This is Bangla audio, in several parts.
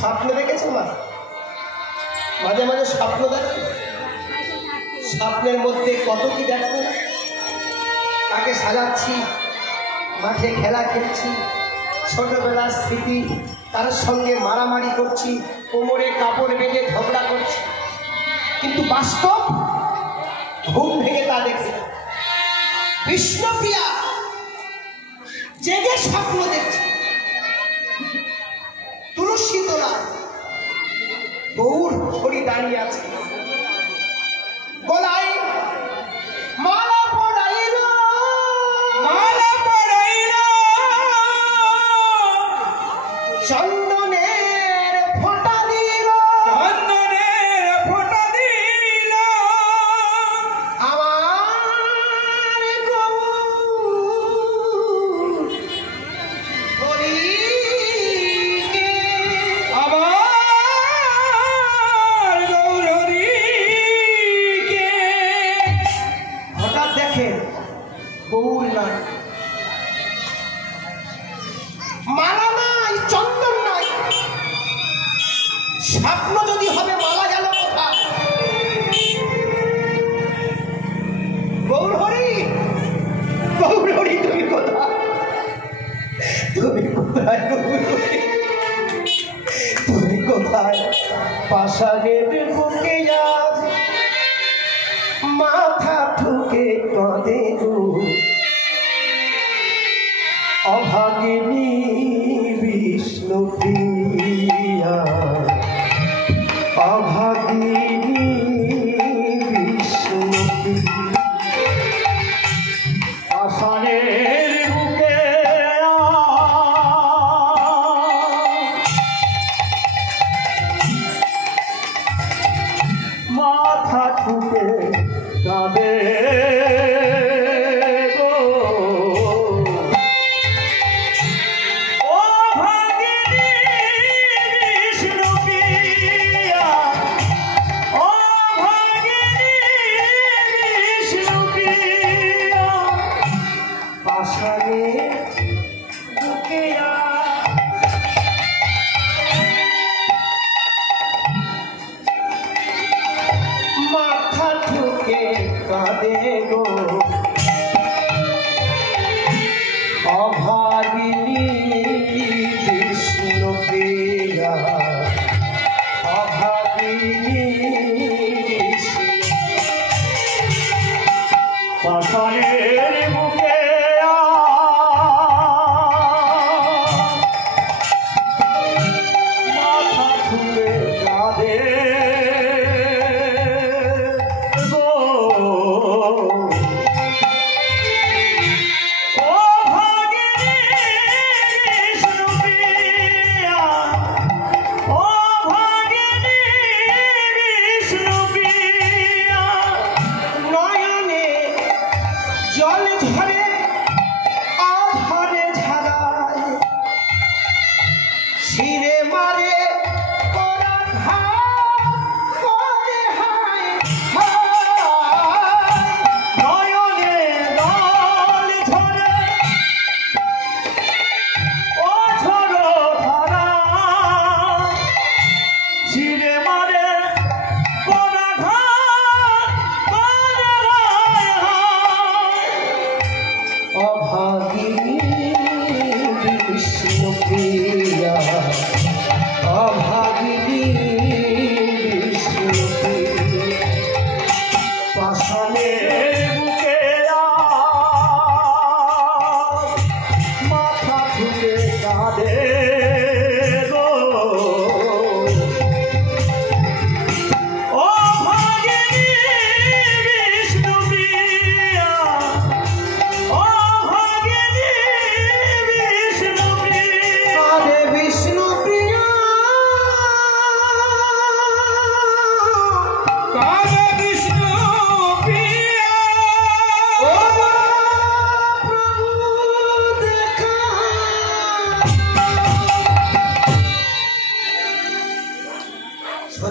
স্বপ্ন দেখেছেন মা? মাঝে মাঝে স্বপ্ন দেখেন? স্বপ্নের মধ্যে কত কি দেখেন। তাকে সাজাচ্ছি, মাঠে খেলা খেলছি, ছোটবেলার স্মৃতি, তার সঙ্গে মারামারি করছি, কোমরে কাপড় বেঁধে ঝগড়া করছি, কিন্তু বাস্তব ঘুম ভেঙে তা দেখছি। বিষ্ণুপ্রিয়া জেগে স্বপ্ন দেখছে, তুলসী তলায় গৌর হরি দাঁড়িয়ে আছে, গলায় মালা পড়াইল, মালা পড়াইল, চন্দনের ফোঁটা দিল, চন্দনের ফোঁটা দিল, আমার গৌর হরিকে, আমার গৌর হরিকে। হঠাৎ দেখে গৌর নাই, মালা নাই, চন্দন নাই। স্বপ্ন যদি হবে মালা গেল কোথায়? গৌর হরি, গৌর হরি তুমি কোথায়? তুমি কোথায় গৌর হরি? তুমি কোথায়? পাষাণের বুকে আজ মাথা ঠুকে কাঁদে গো অভাগিনী বিষ্ণুপ্রিয়া, অভাগিনী বিষ্ণুপ্রিয়া। পাষাণের বুকে মাথা ঠুকে কাঁদে গো ও ভাগিনী বিষ্ণুপ্রিয়া, ও ভাগিনী বিষ্ণুপ্রিয়া। পাষাণের বুকে মাথা ঠুকে কাঁদে গো অভাগিনী বিষ্ণুপ্রিয়া, অভাগিনী বিষ্ণুপ্রিয়া। পাষাণের বুকে মাথা ঠুকে কাঁদে গো ও ভাগিনী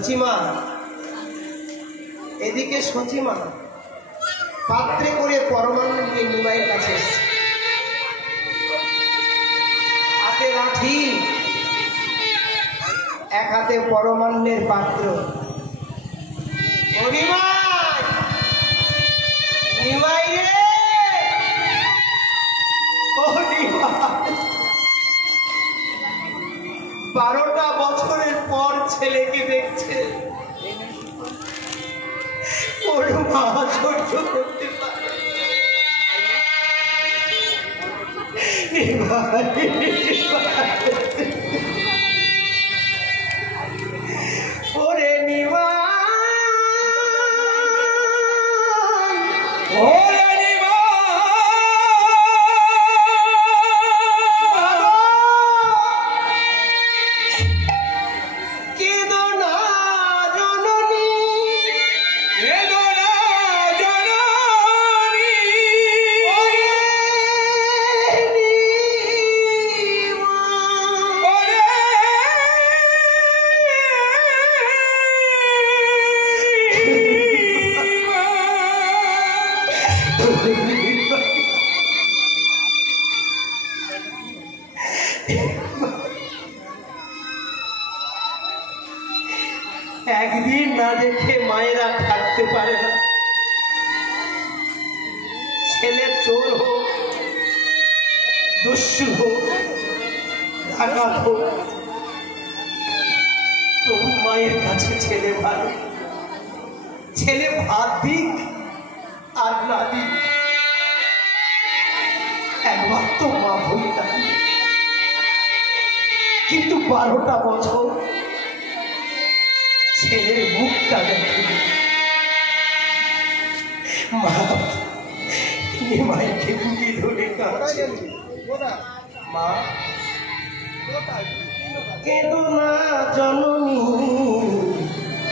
সচিমা, এদিকে সচিমা পাত্রে করে পরমানন্দকে নিমাইয়ের কাছে এসছে। হাতে লাঠি, এক হাতে পরমান্নের পাত্র। ও নিমাই, নিমাই রে, ও নিমাই, 12টা বছরের পর ছেলেকে দেখছে, ওর মা সহ্য করতে পারে। ওরে নিমাই, একদিন না দেখে মায়েরা থাকতে পারে না। ছেলে চোর হোক, দস্যু হোক, ডাকাত হোক, তবু মায়ের কাছে ছেলে ভালো। ছেলে ভাত দিক আর না দিক, একবার তো মা ভুলতা। কিন্তু 12টা বছর ছেলের মুখটা দেখে মা নিমাইকে বুকে ধরে কাঁদছে। মা কেঁদো না জন